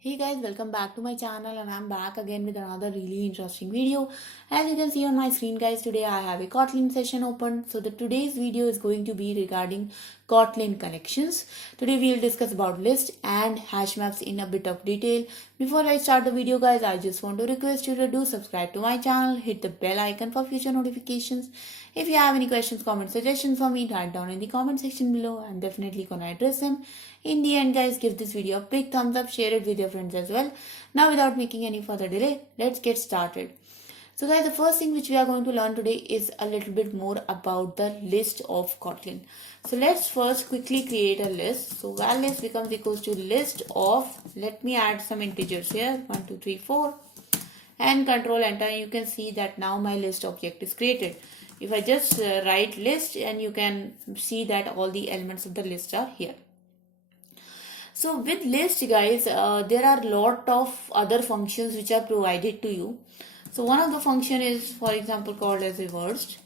Hey guys, welcome back to my channel and I'm back again with another really interesting video. As you can see on my screen guys, today I have a Kotlin session open. So today's video is going to be regarding Kotlin connections. Today we'll discuss about list and hash maps in a bit of detail. Before I start the video guys, I just want to request you to do subscribe to my channel, hit the bell icon for future notifications. If you have any questions, comments, suggestions for me, write down in the comment section below. I'm definitely gonna address them. In the end guys, give this video a big thumbs up, share it with your friends as well. Now without making any further delay, let's get started. So guys, the first thing which we are going to learn today is a little bit more about the list of Kotlin. So let's first quickly create a list. So val list becomes equals to list of, let me add some integers here, 1 2 3 4, and control enter. You can see that now my list object is created. If I just write list, and you can see that all the elements of the list are here. So with list guys, there are lot of other functions which are provided to you. So one of the function is, for example, called as reversed.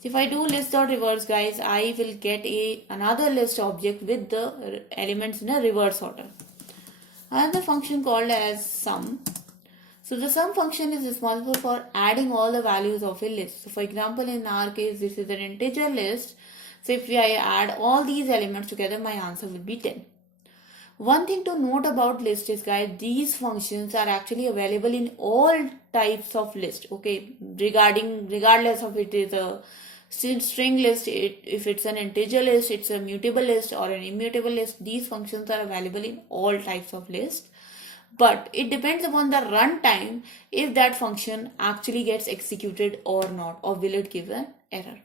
So if I do list.reverse guys, I will get another list object with the elements in a reverse order. Another function called as sum. So the sum function is responsible for adding all the values of a list. So for example, in our case, this is an integer list. So if I add all these elements together, my answer will be 10. One thing to note about list is guys, these functions are actually available in all types of list. Okay, regardless of it is a string list, if it's an integer list, it's a mutable list or an immutable list, these functions are available in all types of list. But it depends upon the runtime if that function actually gets executed or not, or will it give an error.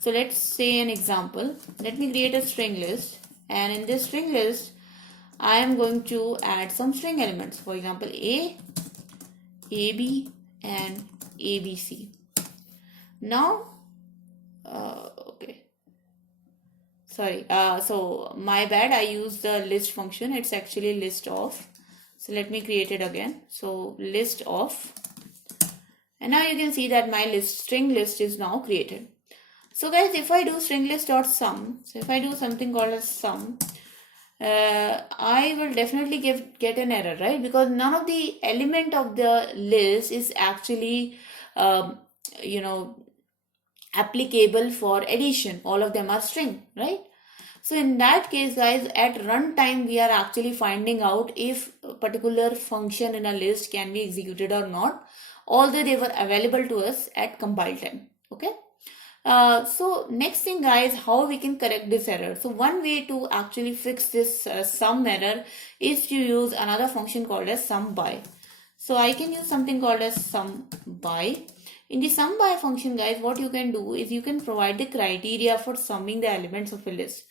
So let's say an example. Let me create a string list, and in this string list I am going to add some string elements. For example, A, AB and ABC. Now, so my bad, I used the list function. It's actually list of. So let me create it again. So list of. And now you can see that my string list is now created. So guys, if I do string list dot sum, so if I do something called as sum, I will definitely get an error, right? Because none of the element of the list is actually applicable for addition. All of them are string, right? So in that case guys, at runtime we are actually finding out if a particular function in a list can be executed or not, although they were available to us at compile time. Okay. So next thing guys, how we can correct this error. So one way to actually fix this sum error is to use another function called as sum by. So I can use something called as sum by. In the sum by function guys, what you can do is you can provide the criteria for summing the elements of a list.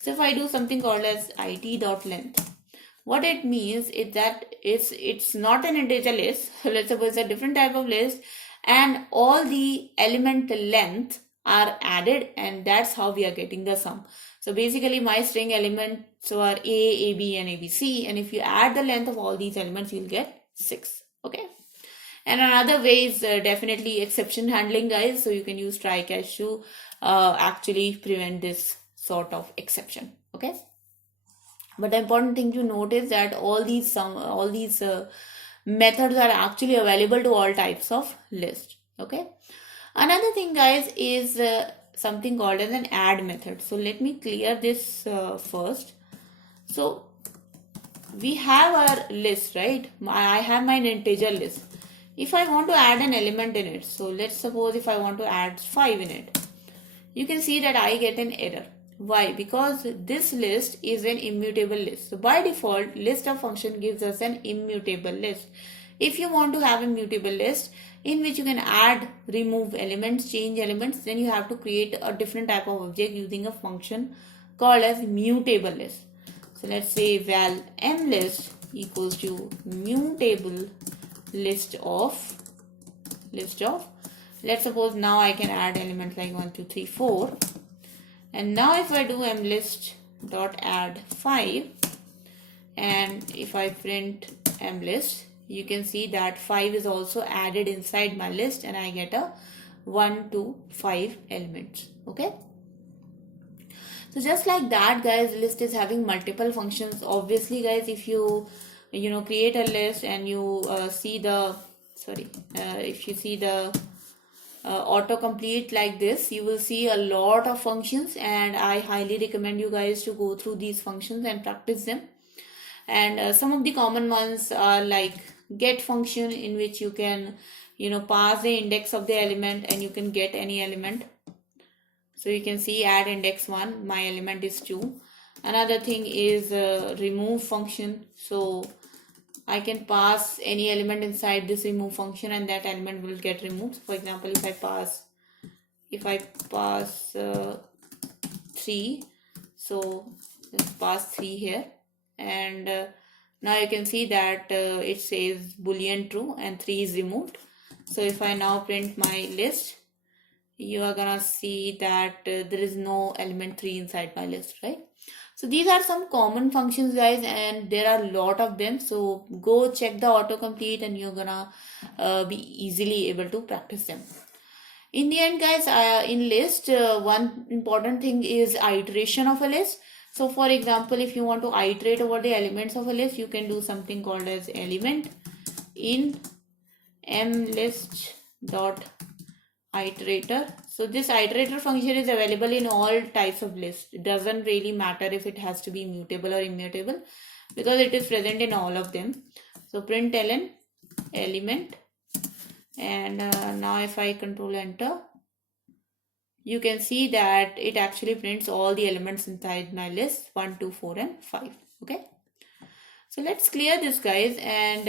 So if I do something called as it.length, what it means is that it's not an integer list. So let's suppose it's a different type of list, and all the element length are added, and that's how we are getting the sum. So basically my string elements are A, AB and ABC, and if you add the length of all these elements, you'll get 6. Okay. And another way is definitely exception handling guys. So you can use try catch to actually prevent this sort of exception. Okay. But the important thing to note is that all these methods are actually available to all types of list. Okay. Another thing guys is something called as an add method. So let me clear this first. So we have our list, right? I have my integer list. If I want to add an element in it, so let's suppose if I want to add 5 in it, you can see that I get an error. Why? Because this list is an immutable list. So by default, list of function gives us an immutable list. If you want to have a mutable list in which you can add, remove elements, change elements, then you have to create a different type of object using a function called as mutable list. So let's say val mlist equals to mutable list of. Let's suppose now I can add elements like 1 2 3 4. And now if I do mlist dot add 5, and if I print mlist, you can see that 5 is also added inside my list, and I get a 1 2 5 elements. Okay. So just like that guys, list is having multiple functions. Obviously guys, if you create a list and you see the if you see the autocomplete like this, you will see a lot of functions, and I highly recommend you guys to go through these functions and practice them. And some of the common ones are like get function, in which you can pass the index of the element and you can get any element. So you can see add index 1, my element is 2. Another thing is remove function. So I can pass any element inside this remove function and that element will get removed. For example, if I pass 3, so let's pass 3 here, and now you can see that it says boolean true and 3 is removed. So if I now print my list, you are gonna see that there is no element 3 inside my list, right? So these are some common functions, guys, and there are a lot of them. So go check the autocomplete and you're gonna be easily able to practice them. In the end, guys, in list, one important thing is iteration of a list. So for example, if you want to iterate over the elements of a list, you can do something called as element in mlist dot iterator. So this iterator function is available in all types of lists. It doesn't really matter if it has to be mutable or immutable, because it is present in all of them. So println element, and now if I control enter, you can see that it actually prints all the elements inside my list 1, 2, 4 and 5. Okay, so let's clear this, guys, and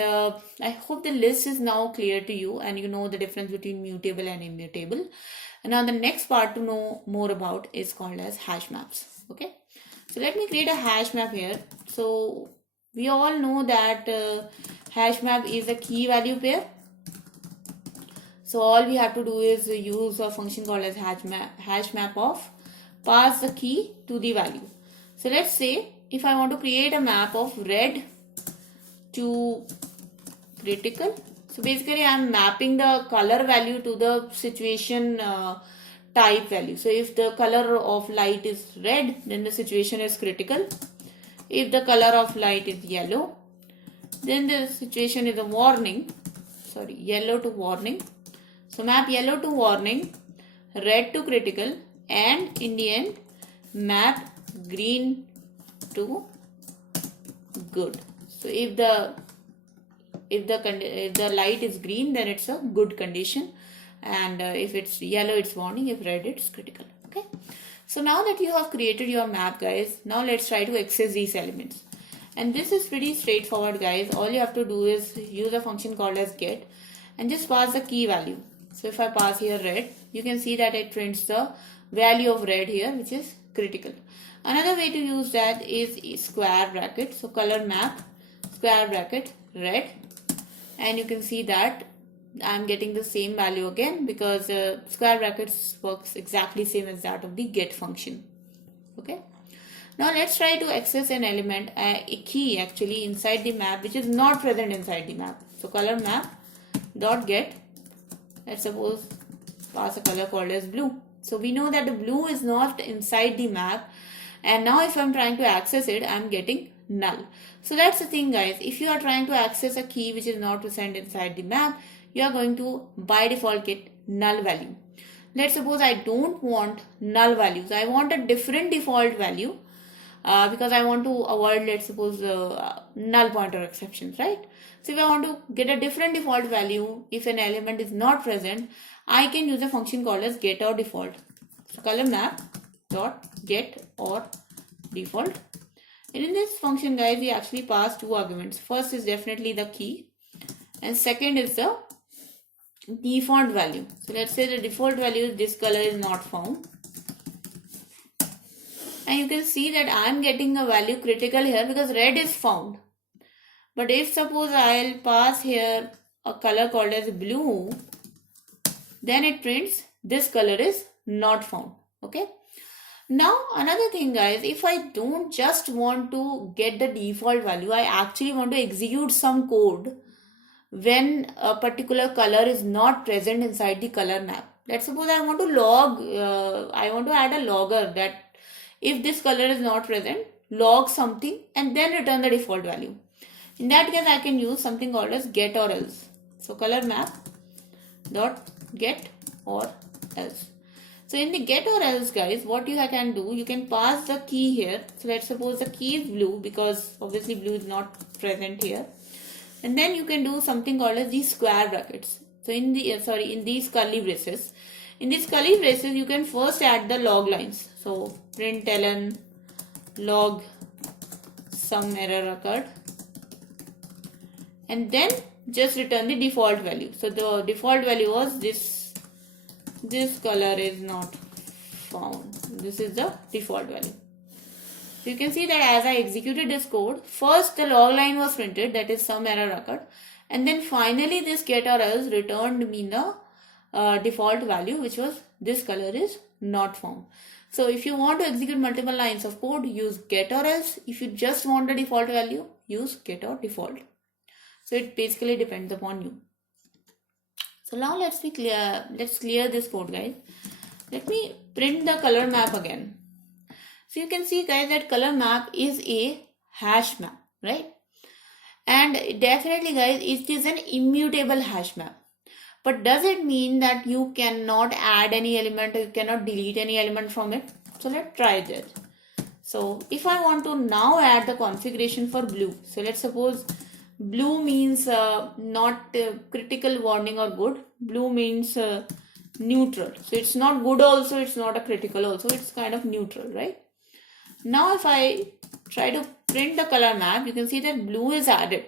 I hope the list is now clear to you and you know the difference between mutable and immutable. And now the next part to know more about is called as hash maps. Okay, so let me create a hash map here. So we all know that hash map is a key value pair. So all we have to do is use a function called as hash map of pass the key to the value. So let's say if I want to create a map of red to critical, so basically I'm mapping the color value to the situation type value. So if the color of light is red, then the situation is critical. If the color of light is yellow, then the situation is a warning. Yellow to warning. So map yellow to warning, red to critical, and in the end map green to good. So if the light is green, then it's a good condition, and if it's yellow, it's warning. If red, it's critical. Okay, so now that you have created your map, guys, now let's try to access these elements. And this is pretty straightforward, guys. All you have to do is use a function called as get and just pass the key value. So if I pass here red, you can see that it prints the value of red here, which is critical. Another way to use that is square bracket. So color map square bracket red, and you can see that I'm getting the same value again, because square brackets works exactly same as that of the get function. Okay, now let's try to access an element, a key actually inside the map, which is not present inside the map. So color map dot get, let's suppose pass a color called as blue. So we know that the blue is not inside the map, and now if I'm trying to access it, I'm getting null. So that's the thing, guys. If you are trying to access a key which is not present inside the map, you are going to by default get null value. Let's suppose I don't want null values. I want a different default value because I want to avoid, let's suppose, null pointer exceptions, right? So if I want to get a different default value, if an element is not present, I can use a function called as get or default. So color map dot get or default. And in this function, guys, we actually pass two arguments. First is definitely the key, and second is the default value. So let's say the default value is this color is not found, and you can see that I am getting a value critical here because red is found. But if suppose I'll pass here a color called as blue, then it prints this color is not found. Okay. Now another thing, guys, if I don't just want to get the default value, I actually want to execute some code when a particular color is not present inside the color map. Let's suppose I want to I want to add a logger that if this color is not present, log something and then return the default value. In that case, I can use something called as get or else. So color map dot get or else. So in the get or else, guys, what you can do, you can pass the key here. So let's suppose the key is blue, because obviously blue is not present here. And then you can do something called as these square brackets. So in the in these curly braces. In these curly braces, you can first add the log lines. So println log some error occurred, and then just return the default value. So the default value was this color is not found. This is the default value. So you can see that as I executed this code, first the log line was printed, that is some error occurred, and then finally this get or else returned me the default value, which was this color is not found. So if you want to execute multiple lines of code, use get or else. If you just want the default value, use get or default. So it basically depends upon you. So now let's clear this code, guys. Let me print the color map again. So you can see, guys, that color map is a hash map, right? And definitely, guys, it is an immutable hash map. But does it mean that you cannot add any element or you cannot delete any element from it? So let's try that. So if I want to now add the configuration for blue, so let's suppose blue means not critical, warning or good. Blue means neutral. So it's not good also, it's not a critical also, it's kind of neutral, right? Now if I try to print the color map, you can see that blue is added.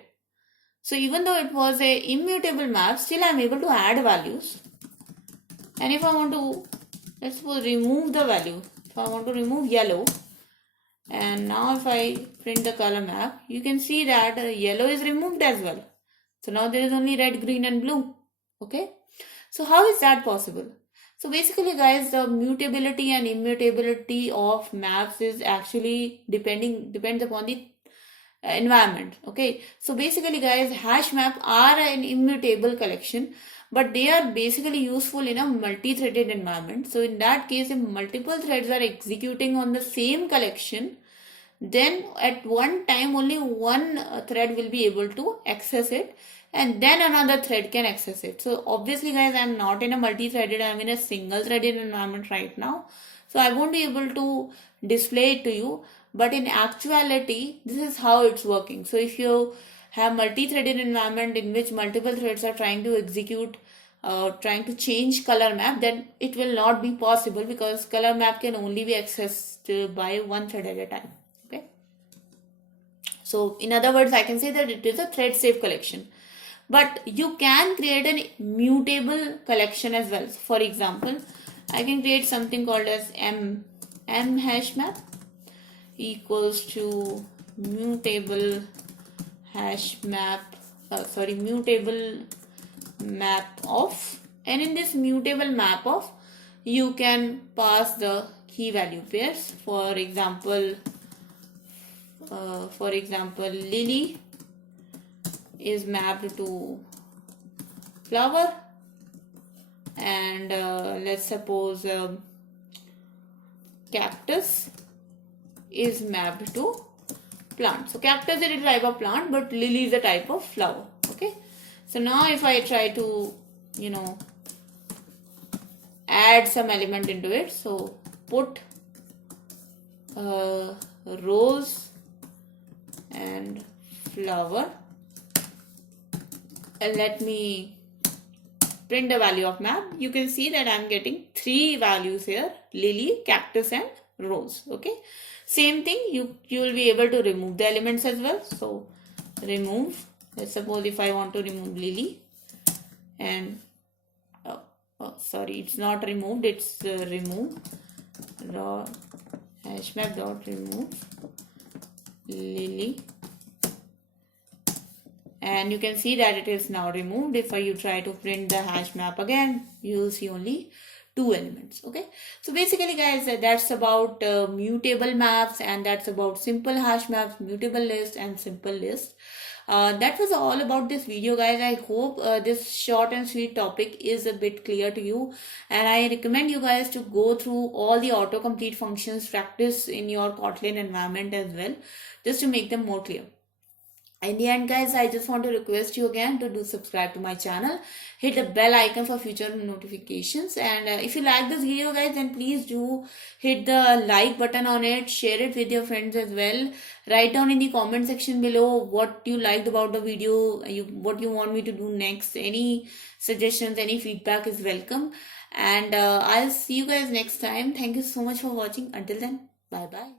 So even though it was a immutable map, still I am able to add values. And if I want to, let's suppose, remove the value, if I want to remove yellow, and now if I print the color map, you can see that yellow is removed as well. So now there is only red, green and blue. Okay. So how is that possible? So basically, guys, the mutability and immutability of maps is actually depends upon the environment. Okay. So basically, guys, hash map are an immutable collection, but they are basically useful in a multi-threaded environment. So in that case, if multiple threads are executing on the same collection, then at one time only one thread will be able to access it, and then another thread can access it. So obviously, guys, I'm not in a multi-threaded, I'm in a single threaded environment right now. So I won't be able to display it to you, but in actuality, this is how it's working. So if you have multi-threaded environment in which multiple threads are trying to execute, trying to change color map, then it will not be possible, because color map can only be accessed by one thread at a time. Okay. So in other words, I can say that it is a thread safe collection. But you can create a mutable collection as well. For example, I can create something called as m hash map equals to mutable hash map, mutable map of, and in this mutable map of, you can pass the key value pairs. For example, Lily is mapped to flower, and let's suppose cactus is mapped to plant. So cactus is a type of plant, but lily is a type of flower. Okay. So now if I try to, add some element into it, so put rose and flower, and let me print the value of map. You can see that I'm getting three values here: lily, cactus and rose. Okay. Same thing, you will be able to remove the elements as well. So remove, let's suppose if I want to remove lily, and it's not removed, it's remove raw hash map dot remove lily, and you can see that it is now removed. If you try to print the hash map again, you will see only two elements. Okay. So basically, guys, that's about mutable maps, and that's about simple hash maps, mutable list and simple list. That was all about this video, guys. I hope this short and sweet topic is a bit clear to you, and I recommend you guys to go through all the autocomplete functions, practice in your Kotlin environment as well, just to make them more clear. In the end, guys, I just want to request you again to do subscribe to my channel, hit the bell icon for future notifications, and if you like this video, guys, then please do hit the like button on it, share it with your friends as well. Write down in the comment section below what you liked about the video, what you want me to do next. Any suggestions, any feedback is welcome, and I'll see you guys next time. Thank you so much for watching. Until then, bye bye.